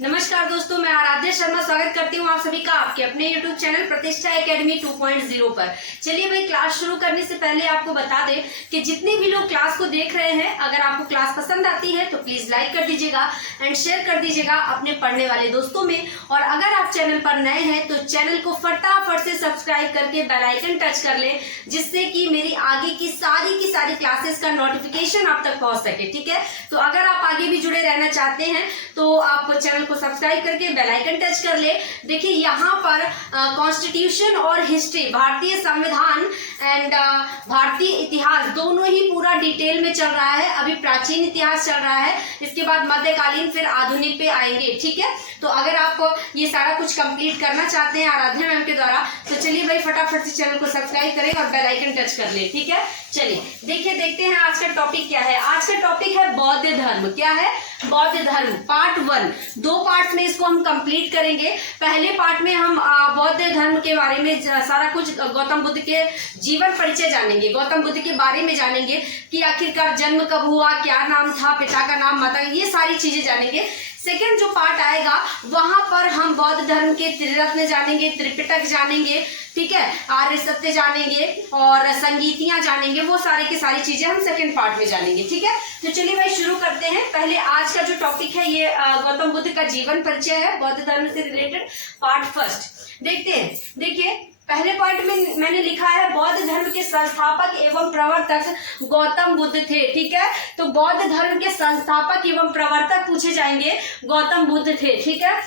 नमस्कार दोस्तों, मैं आराध्या शर्मा स्वागत करती हूँ आप सभी का आपके अपने YouTube चैनल प्रतिष्ठा एकेडमी 2.0 पर। चलिए भाई, क्लास शुरू करने से पहले आपको बता दें कि जितने भी लोग क्लास को देख रहे हैं, अगर आपको क्लास पसंद आती है तो प्लीज लाइक कर दीजिएगा एंड शेयर कर दीजिएगा अपने पढ़ने वाले दोस्तों में। और अगर आप चैनल पर नए हैं तो चैनल को फटाफट से सब्सक्राइब करके बेल आइकन टच कर लें, जिससे कि मेरी आगे की सारी क्लासेस का नोटिफिकेशन आप तक पहुंच सके। ठीक है, तो अगर आप आगे भी जुड़े रहना चाहते हैं तो आप चैनल को सब्सक्राइब करके बेल आइकन टच कर ले। देखिए, यहाँ पर कॉन्स्टिट्यूशन और हिस्ट्री, भारतीय संविधान एंड भारतीय इतिहास दोनों ही पूरा डिटेल में चल रहा है। अभी प्राचीन इतिहास चल रहा है, इसके बाद मध्यकालीन, फिर आधुनिक पे आएंगे। ठीक है, तो अगर आप ये सारा कुछ कंप्लीट करना चाहते हैं आराध्या मैम के द्वारा तो चलिए भाई फटाफट से चैनल को सब्सक्राइब करें और बेल आइकन टच कर ले। ठीक है, चलिए देखते हैं आज का टॉपिक क्या है। आज का टॉपिक है बौद्ध धर्म। क्या है? बौद्ध धर्म पार्ट 1। 2 पार्ट्स में इसको हम कंप्लीट करेंगे। पहले पार्ट में हम बौद्ध धर्म के बारे में सारा कुछ गौतम बुद्ध के जीवन परिचय जानेंगे, गौतम बुद्ध के बारे में जानेंगे कि आखिरकार जन्म कब हुआ, क्या नाम था, पिता का नाम, माता, ये सारी चीजें जानेंगे। सेकेंड जो पार्ट आएगा वहां पर हम बौद्ध धर्म के त्रिरत्न जानेंगे, त्रिपिटक जानेंगे। ठीक है, आर्य सत्य जानेंगे और संगीतियां जानेंगे। वो सारी की सारी चीजें हम सेकंड पार्ट में जानेंगे। ठीक है, तो चलिए भाई शुरू करते हैं। पहले आज का जो टॉपिक है ये गौतम बुद्ध का जीवन परिचय है, बौद्ध धर्म से रिलेटेड पार्ट 1 देखते हैं। देखिए, पहले पार्ट में मैंने लिखा है बौद्ध धर्म के संस्थापक एवं प्रवर्तक गौतम बुद्ध थे। ठीक है, तो बौद्ध धर्म के संस्थापक एवं प्रवर्तक पूछे जाएंगे, गौतम बुद्ध थे। ठीक है,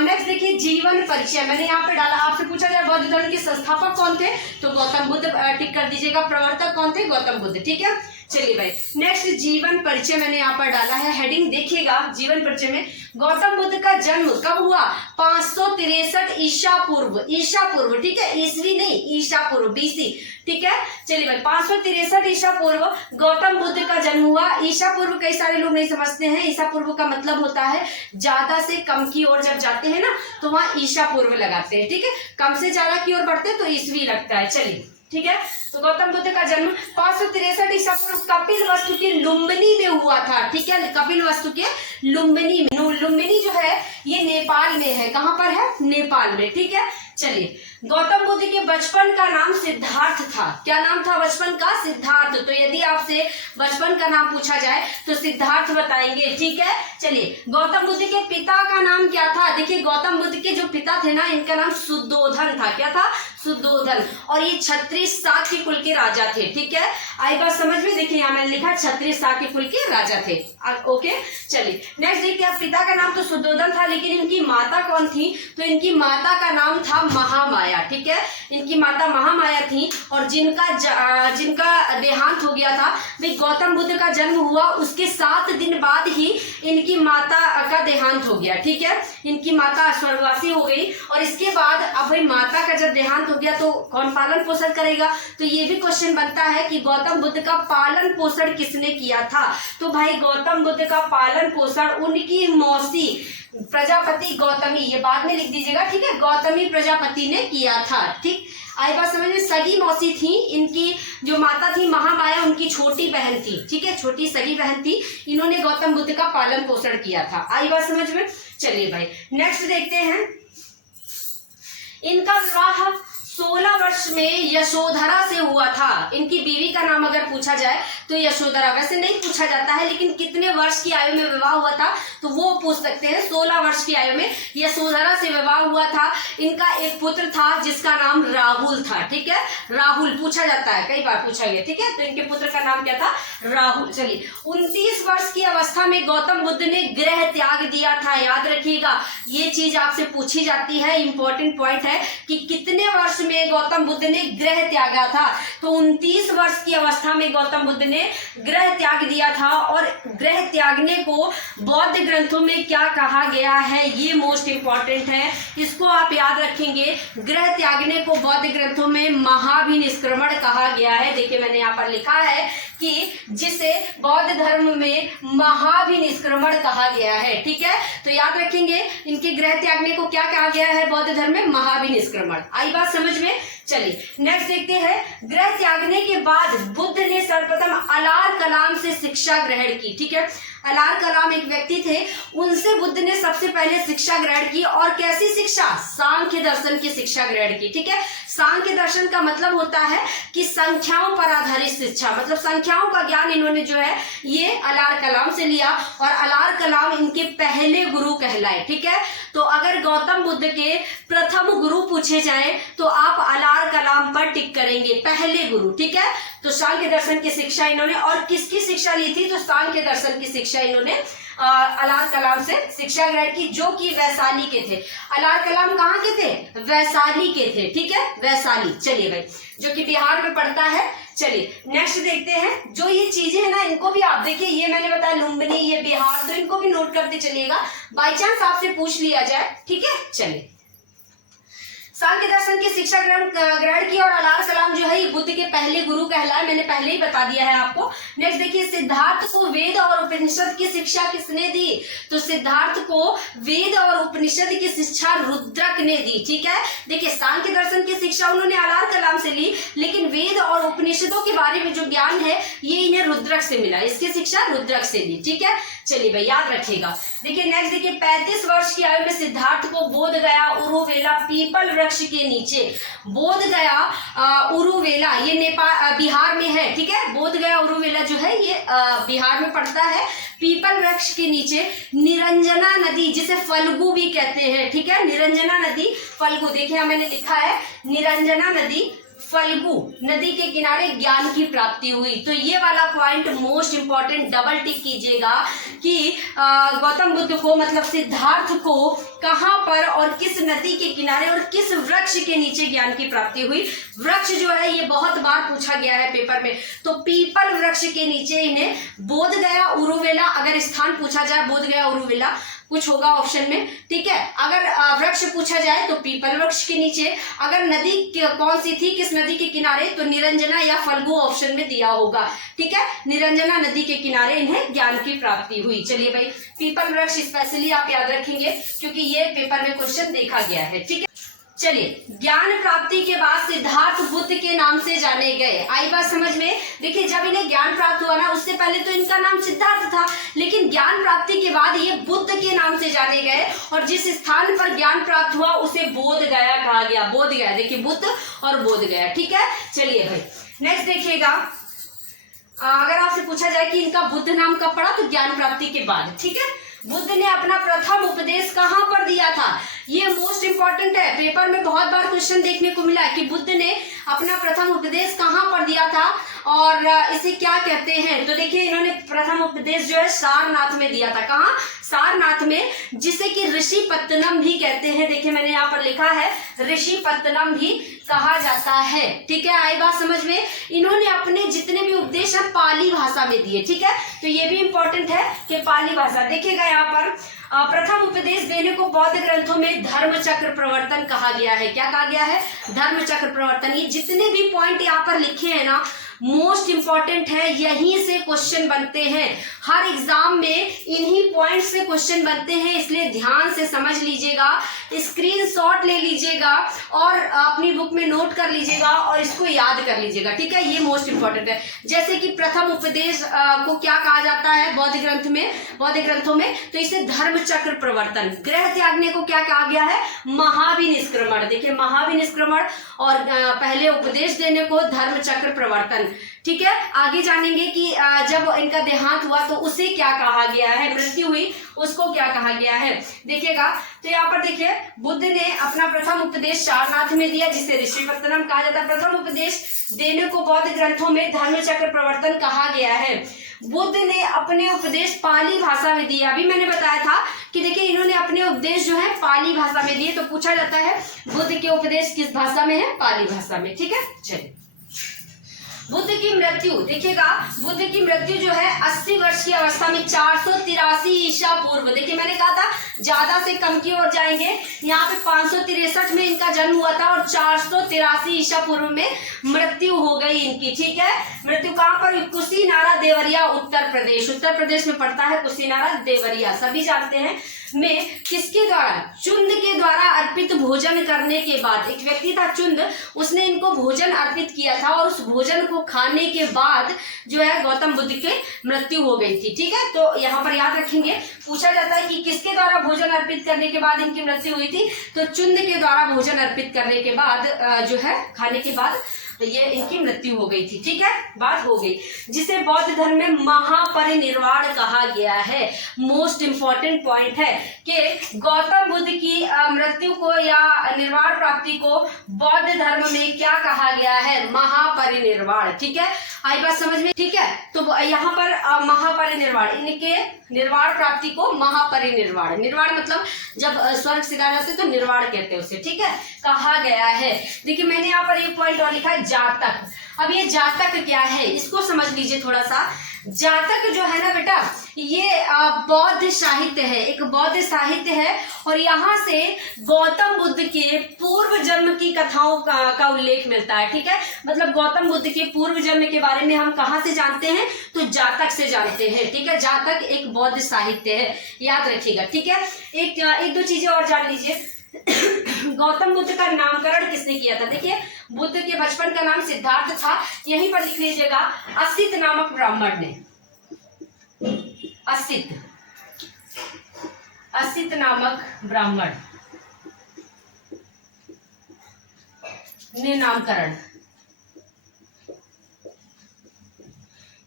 नेक्स्ट देखिए जीवन परिचय मैंने यहाँ पे डाला। आपसे पूछा जाए बौद्ध धर्म के संस्थापक कौन थे तो गौतम बुद्ध टिक कर दीजिएगा, प्रवर्तक कौन थे, गौतम बुद्ध। ठीक है, चलिए भाई नेक्स्ट जीवन परिचय मैंने यहाँ पर डाला है, हेडिंग देखिएगा। जीवन परिचय में गौतम बुद्ध का जन्म कब हुआ? 563 ईसा पूर्व। ठीक है, ईसवी नहीं, ईसा पूर्व, BC। ठीक है, चलिए भाई 563 ईसा पूर्व गौतम बुद्ध का जन्म हुआ। ईसा पूर्व कई सारे लोग नहीं समझते हैं। ईसा पूर्व का मतलब होता है ज्यादा से कम की ओर जब जाते हैं ना तो वहां ईसा पूर्व लगाते हैं। ठीक है, कम से ज्यादा की ओर बढ़ते हैं तो ईसवी लगता है। चलिए ठीक है, तो गौतम बुद्ध का जन्म 563 ईसा पूर्व कपिलवस्तु के लुम्बिनी में हुआ था। ठीक है, कपिलवस्तु के लुम्बिनी में। लुम्बिनी जो है ये नेपाल में है। कहां पर है? नेपाल में। ठीक है, चलिए गौतम बुद्ध के बचपन का नाम सिद्धार्थ था। क्या नाम था बचपन का? सिद्धार्थ। तो यदि आपसे बचपन का नाम पूछा जाए तो सिद्धार्थ बताएंगे। ठीक है, चलिए गौतम बुद्ध के पिता का नाम क्या था? देखिए, गौतम बुद्ध के जो पिता थे ना, इनका नाम सुद्धोधन था। क्या था? सुद्धोधन। और ये क्षत्रिय शाक्य कुल के राजा थे। ठीक है, आई बात समझ में? देखिए यहाँ मैंने लिखा क्षत्रिय शाक्य कुल के राजा थे। ओके, चलिए नेक्स्ट देखते हैं। पिता का नाम तो सुद्धोधन था, लेकिन इनकी माता कौन थी? तो इनकी माता का नाम था महामाया। ठीक है, इनकी माता महामाया थी और जिनका देहांत हो गया था। गौतम बुद्ध का जन्म हुआ उसके 7 दिन बाद ही इनकी माता का देहांत हो गया। ठीक है, इनकी माता स्वर्गवासी हो गई और इसके बाद अब भाई माता का जब देहांत हो गया तो कौन पालन पोषण करेगा? तो ये भी क्वेश्चन बनता है कि गौतम बुद्ध का पालन पोषण किसने किया था? तो भाई गौतम बुद्ध का पालन पोषण उनकी मौसी प्रजापति गौतमी, ये बाद में लिख दीजिएगा। ठीक है, गौतमी प्रजापति ने किया था। ठीक, आई बात समझ में? सगी मौसी थी इनकी, जो माता थी महामाया, उनकी छोटी बहन थी। ठीक है, छोटी सगी बहन थी। इन्होंने गौतम बुद्ध का पालन पोषण किया था। आई बात समझ में? चलिए भाई नेक्स्ट देखते हैं। इनका विवाह 16 वर्ष में यशोधरा से हुआ था। इनकी बीवी का नाम अगर पूछा जाए तो यशोधरा। वैसे नहीं पूछा जाता है, लेकिन कितने वर्ष की आयु में विवाह हुआ था तो वो पूछ सकते हैं। 16 वर्ष की आयु में यशोधरा से विवाह हुआ था। इनका एक पुत्र था जिसका नाम राहुल था। ठीक है, राहुल पूछा जाता है, कई बार पूछा गया। ठीक है, तो इनके पुत्र का नाम क्या था? राहुल। चलिए 29 वर्ष की अवस्था में गौतम बुद्ध ने गृह त्याग दिया था। याद रखिएगा, ये चीज आपसे पूछी जाती है, इंपॉर्टेंट पॉइंट है कि कितने वर्ष में गौतम बुद्ध ने गृह त्यागा था। तो 29 वर्ष की अवस्था में गौतम बुद्ध ने गृह त्याग दिया था। और गृह त्यागने को बौद्ध ग्रंथों में क्या कहा गया है, ये मोस्ट इंपॉर्टेंट है, इसको आप याद रखेंगे। गृह त्यागने को बौद्ध ग्रंथों में महाभिनिष्क्रमण कहा गया है। देखिए मैंने यहाँ पर लिखा है कि जिसे बौद्ध धर्म में महाभिनिष्क्रमण कहा गया है। ठीक है, तो याद रखेंगे इनके गृह त्यागने को क्या कहा गया है बौद्ध धर्म में? महाभिनिष्क्रमण। आई बात समझ में? चलिए नेक्स्ट देखते हैं। ग्रह त्यागने के बाद बुद्ध ने सर्वप्रथम अलार कलाम से शिक्षा ग्रहण की। ठीक है, अलार कलाम एक व्यक्ति थे, उनसे बुद्ध ने सबसे पहले शिक्षा ग्रहण की। और कैसी शिक्षा? सांख्य दर्शन की शिक्षा ग्रहण की। ठीक है, सांख्य दर्शन का मतलब होता है कि संख्याओं पर आधारित शिक्षा, मतलब संख्याओं का ज्ञान इन्होंने जो है ये अलार कलाम से लिया, और अलार कलाम इनके पहले गुरु कहलाए। ठीक है, तो अगर गौतम बुद्ध के प्रथम गुरु पूछे जाए तो आप अलार कलाम पर टिक करेंगे, पहले गुरु। ठीक है, तो सांख्य दर्शन की शिक्षा इन्होंने, और किसकी शिक्षा ली थी? तो सांख्य दर्शन की शिक्षा इन्होंने अलार कलाम से शिक्षा ग्रहण की, जो कि वैशाली के थे। अलार कलाम कहाँ के थे? वैशाली के थे। ठीक है, वैशाली। चलिए भाई, जो कि बिहार में पड़ता है। चलिए नेक्स्ट देखते हैं। जो ये चीजें हैं ना, इनको भी आप देखिए, ये मैंने बताया लुम्बिनी, ये बिहार, तो इनको भी नोट करते चलिएगा, बाई चांस आपसे पूछ लिया जाए। ठीक है, चलिए सांख्य दर्शन की शिक्षा ग्रहण की, और अलार कलाम जो है ये बुद्ध के पहले गुरु कहलाए, मैंने पहले ही बता दिया है आपको। नेक्स्ट देखिए, सिद्धार्थ को वेद और उपनिषद की शिक्षा किसने दी? तो सिद्धार्थ को वेद और उपनिषद की शिक्षा रुद्रक ने दी। ठीक है, देखिए सांख्य दर्शन की शिक्षा उन्होंने अलार कलाम से ली, लेकिन वेद और उपनिषदों के बारे में जो ज्ञान है ये इन्हें रुद्रक से मिला, इसकी शिक्षा रुद्रक से ली। ठीक है, चलिए भाई याद रखिएगा। देखिए नेक्स्ट देखिए, 35 वर्ष की आयु में सिद्धार्थ को बोध गया उरुवेला पीपल वृक्ष के नीचे, बोध गया उरुवेला, ये नेपाल बिहार में है। ठीक है, बोध गया उरुवेला जो है ये बिहार में पड़ता है, पीपल वृक्ष के नीचे निरंजना नदी, जिसे फल्गु भी कहते हैं। ठीक है, निरंजना नदी फल्गु, देखिए मैंने लिखा है निरंजना नदी फल्गु नदी के किनारे ज्ञान की प्राप्ति हुई। तो ये वाला point most important, double tick कीजिएगा कि गौतम बुद्ध को, मतलब सिद्धार्थ को कहां पर और किस नदी के किनारे और किस वृक्ष के नीचे ज्ञान की प्राप्ति हुई। वृक्ष जो है ये बहुत बार पूछा गया है पेपर में, तो पीपल वृक्ष के नीचे इन्हें बोध गया उरुवेला, अगर स्थान पूछा जाए बोध गया उरुवेला कुछ होगा ऑप्शन में। ठीक है, अगर वृक्ष पूछा जाए तो पीपल वृक्ष के नीचे, अगर नदी कौन सी थी, किस नदी के किनारे, तो निरंजना या फल्गु ऑप्शन में दिया होगा। ठीक है, निरंजना नदी के किनारे इन्हें ज्ञान की प्राप्ति हुई। चलिए भाई, पीपल वृक्ष स्पेशली आप याद रखेंगे क्योंकि ये पेपर में क्वेश्चन देखा गया है। ठीक है, चलिए ज्ञान प्राप्ति के बाद सिद्धार्थ बुद्ध के नाम से जाने गए। आई बात समझ में? देखिए जब इन्हें ज्ञान प्राप्त हुआ ना, उससे पहले तो इनका नाम सिद्धार्थ था, लेकिन ज्ञान प्राप्ति के बाद ये बुद्ध के नाम से जाने गए, और जिस स्थान पर ज्ञान प्राप्त हुआ उसे बोध गया कहा गया। बोध गया, देखिए बुद्ध और बोध गया। ठीक है, चलिए भाई नेक्स्ट देखिएगा, अगर आपसे पूछा जाए कि इनका बुद्ध नाम कब पड़ा, तो ज्ञान प्राप्ति के बाद। ठीक है, बुद्ध ने अपना प्रथम उपदेश कहां पर दिया था? ये मोस्ट इंपॉर्टेंट है, पेपर में बहुत बार क्वेश्चन देखने को मिला कि बुद्ध ने अपना प्रथम उपदेश कहां पर दिया था और इसे क्या कहते हैं। तो देखिए इन्होंने प्रथम उपदेश जो है सारनाथ में दिया था। कहां? सारनाथ में, जिसे कि ऋषिपत्तनम भी कहते हैं। देखिए मैंने यहाँ पर लिखा है ऋषिपत्तनम भी कहा जाता है। ठीक है, आई बात समझ में? इन्होंने अपने जितने भी उपदेश है पाली भाषा में दिए। ठीक है, तो ये भी इंपॉर्टेंट है कि पाली भाषा। देखिएगा यहाँ पर प्रथम उपदेश देने को बौद्ध ग्रंथों में धर्म चक्र प्रवर्तन कहा गया है। क्या कहा गया है? धर्म चक्र प्रवर्तन। ये जितने भी पॉइंट यहाँ पर लिखे हैं ना, मोस्ट इंपॉर्टेंट है, यहीं से क्वेश्चन बनते हैं। हर एग्जाम में इन्हीं पॉइंट से क्वेश्चन बनते हैं, इसलिए ध्यान से समझ लीजिएगा, स्क्रीनशॉट ले लीजिएगा और अपनी बुक में नोट कर लीजिएगा और इसको याद कर लीजिएगा। ठीक है, ये मोस्ट इंपॉर्टेंट है। जैसे कि प्रथम उपदेश को क्या कहा जाता है बौद्ध ग्रंथों में, तो इसे धर्म चक्र प्रवर्तन। गृह त्यागने को क्या कहा गया है? महाभिनिष्क्रमण। देखिए महाभिनिष्क्रमण, और पहले उपदेश देने को धर्म चक्र प्रवर्तन। ठीक है, आगे जानेंगे कि जब इनका देहांत हुआ तो उसे क्या कहा गया है, मृत्यु हुई उसको क्या कहा गया है। देखिएगा, तो यहाँ पर देखिए बुद्ध ने अपना प्रथम उपदेश सारनाथ में दिया, जिसे ऋषिपत्तनम कहा जाता है। प्रथम उपदेश देने को बौद्ध ग्रंथों में धर्म चक्र प्रवर्तन कहा गया है। बुद्ध ने अपने उपदेश पाली भाषा में दिए। अभी मैंने बताया था कि देखिए इन्होंने अपने उपदेश जो है पाली भाषा में दिए, तो पूछा जाता है बुद्ध के उपदेश किस भाषा में है? पाली भाषा में। ठीक है, चलिए बुद्ध की मृत्यु। देखिएगा बुद्ध की मृत्यु जो है 80 वर्ष की अवस्था में 483 ईसा पूर्व। देखिए मैंने कहा था ज्यादा से कम की ओर जाएंगे, यहाँ पे 563 में इनका जन्म हुआ था और 483 ईसा पूर्व में मृत्यु हो गई इनकी। ठीक है, मृत्यु कहाँ पर? कुशीनारा देवरिया, उत्तर प्रदेश में पड़ता है कुशीनारा देवरिया, सभी जानते हैं। में किसके द्वारा, चुंद के द्वारा अर्पित भोजन करने के बाद, एक व्यक्ति था चुंद, उसने इनको भोजन अर्पित किया था और उस भोजन को खाने के बाद जो है गौतम बुद्ध की मृत्यु हो गई थी। ठीक है, तो यहाँ पर याद रखेंगे, पूछा जाता है कि किसके द्वारा भोजन अर्पित करने के बाद इनकी मृत्यु हुई थी, तो चुंद के द्वारा भोजन अर्पित करने के बाद जो है खाने के बाद ये इनकी मृत्यु हो गई थी। ठीक है, बात हो गई, जिसे बौद्ध धर्म में महापरिनिर्वाण कहा गया है। मोस्ट इंपॉर्टेंट पॉइंट है कि गौतम बुद्ध की मृत्यु को या निर्वाण प्राप्ति को बौद्ध धर्म में क्या कहा गया है, महापरिनिर्वाण। ठीक है, आई बात समझ में। ठीक है, तो यहाँ पर महापरिनिर्वाण, इनके निर्वाण प्राप्ति को महापरिनिर्वाण, निर्वाण मतलब जब स्वर्ग सिधारे जाते तो निर्वाण कहते हैं उसे। ठीक है, कहा गया है। देखिए मैंने यहाँ पर एक पॉइंट और लिखा है, जातक। अब ये जातक क्या है इसको समझ लीजिए थोड़ा सा। जातक जो है ना बेटा, ये बौद्ध साहित्य है, एक बौद्ध साहित्य है, और यहाँ से गौतम बुद्ध के पूर्व जन्म की कथाओं का उल्लेख मिलता है। ठीक है, मतलब गौतम बुद्ध के पूर्व जन्म के बारे में हम कहाँ से जानते हैं, तो जातक से जानते हैं। ठीक है, जातक एक बौद्ध साहित्य है, याद रखिएगा। ठीक है, एक दो चीजें और जान लीजिए। गौतम बुद्ध का नामकरण किसने किया था? देखिए बुद्ध के बचपन का नाम सिद्धार्थ था, यहीं पर लिख लीजिएगा, असित नामक ब्राह्मण ने, असित नामक ब्राह्मण ने नामकरण।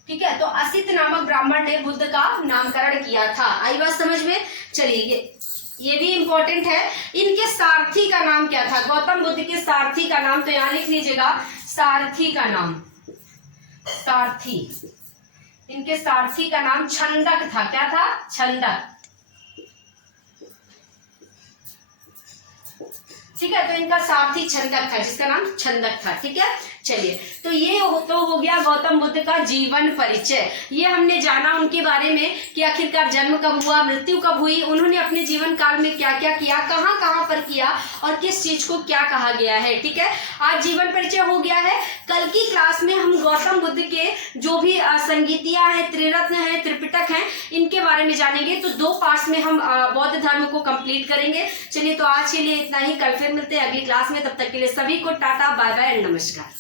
ठीक है, तो असित नामक ब्राह्मण ने बुद्ध का नामकरण किया था। आई बात समझ में। चलिए ये भी इंपॉर्टेंट है। इनके सारथी का नाम क्या था? गौतम बुद्ध के सारथी का नाम, तो यहां लिख लीजिएगा सारथी का नाम, सारथी। इनके सारथी का नाम छंदक था। क्या था? छंदक। ठीक है, तो इनका सारथी छंदक था, जिसका नाम छंदक था। ठीक है, चलिए तो ये हो गया गौतम बुद्ध का जीवन परिचय। ये हमने जाना उनके बारे में कि आखिरकार जन्म कब हुआ, मृत्यु कब हुई, उन्होंने अपने जीवन काल में क्या क्या किया, कहाँ कहाँ पर किया, और किस चीज को क्या कहा गया है। ठीक है, आज जीवन परिचय हो गया है। कल की क्लास में हम गौतम बुद्ध के जो भी संगीतियां हैं, त्रिरत्न है, त्रिपिटक है, इनके बारे में जानेंगे। तो 2 पार्ट्स में हम बौद्ध धर्म को कंप्लीट करेंगे। चलिए तो आज के लिए इतना ही, कल फिर मिलते हैं अगली क्लास में। तब तक के लिए सभी को टाटा, बाय बाय एंड नमस्कार।